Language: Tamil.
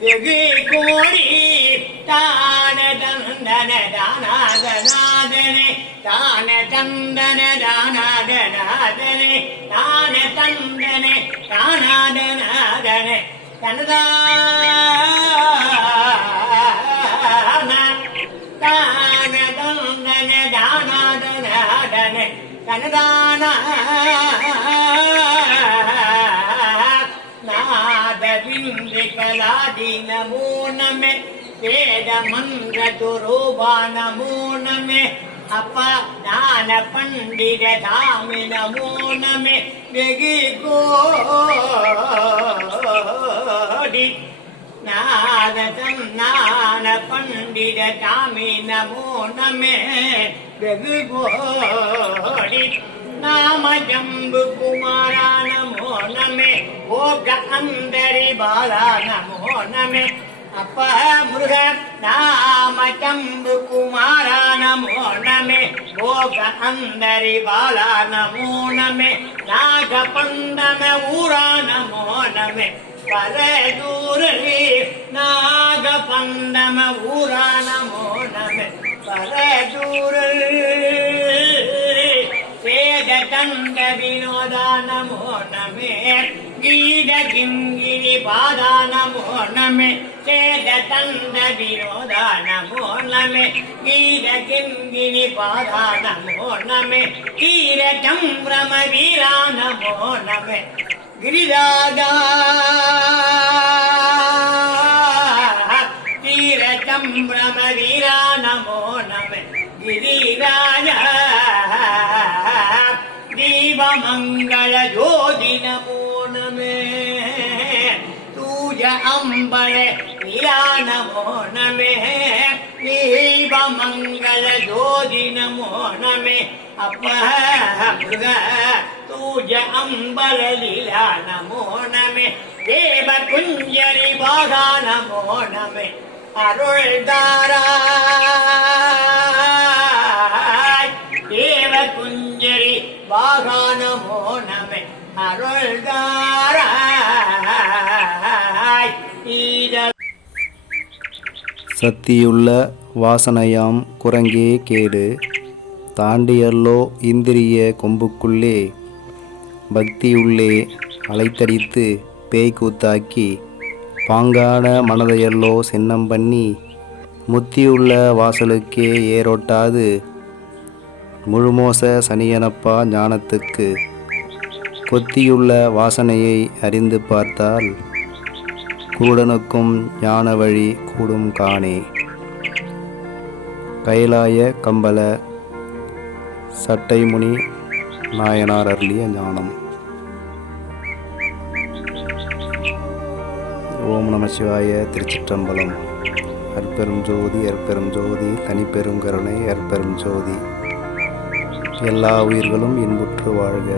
வெகு கோடி தான தந்தன தானாதனாதனே தான தந்தன தானாதனாதனே தான தந்தனே தானாதனாதனே தனதான தான தந்தன தானாதனாதனே தனதான कलादि नमो नमे वेद मंत्र दुरूबा नमो नमे अपदान पंडित धामी नमो नमे वेगी कोडी नादतम नान पंडित धामी नमो नमे वेगी कोडी नाम जम्बु कुमारा नमो नमे भोग अंदरी बाला नमो नमे अप मुरुग नाम जम्बु कुमारा नमो नमे भोग अंदरी बाला नमो नमे नाग पंदम ऊरा नमो नमे परदूरी नाग पंदम ऊरा नमो नमे परदूरी वेदतंड विनोदा नमो नमे गीड किंगिरी पादा नमो नमे वेदतंड विनोदा नमो नमे गीड किंगिरी पादा नमो नमे कीर चंब्रम वीरा नमो नमे गिरिराजा कीर चंब्रम वीरा नमो नमे गिरिराजा मंगल ज्योति नमो नमे तुझ अंबर वीरा नमो नमे दीप मंगल ज्योति नमो नमे अपमृग तुझ अंबर लीला नमो नमे देव कुंजरी बाधा नमो नमे अरुळदारा देव कुंजरी बाघा नमो नमे अरुळदाराय சத்தியுள்ள வாசனையாம் குரங்கே கேடு தாண்டியல்லோ இந்திரிய கொம்புக்குள்ளே பக்தியுள்ளே அலைத்தடித்து பேய் கூத்தாக்கி பாங்கான மனதையல்லோ சின்னம் பண்ணி முத்தியுள்ள வாசலுக்கே ஏரோட்டாது முழுமோச சனியனப்பா ஞானத்துக்கு கொத்தியுள்ள வாசனையை அறிந்து பார்த்தால் கூடனுக்கும் ஞான வழி கூடும் காணே. கைலாய கம்பல சட்டைமுனி நாயனார் அருளிய ஞானம். ஓம் நம சிவாய. திருச்சிற்றம்பலம். அற்பெரும் ஜோதி அற்பெரும் ஜோதி தனிப்பெரும் கருணை அற்பெரும் ஜோதி. எல்லா உயிர்களும் இன்புற்று வாழ்க.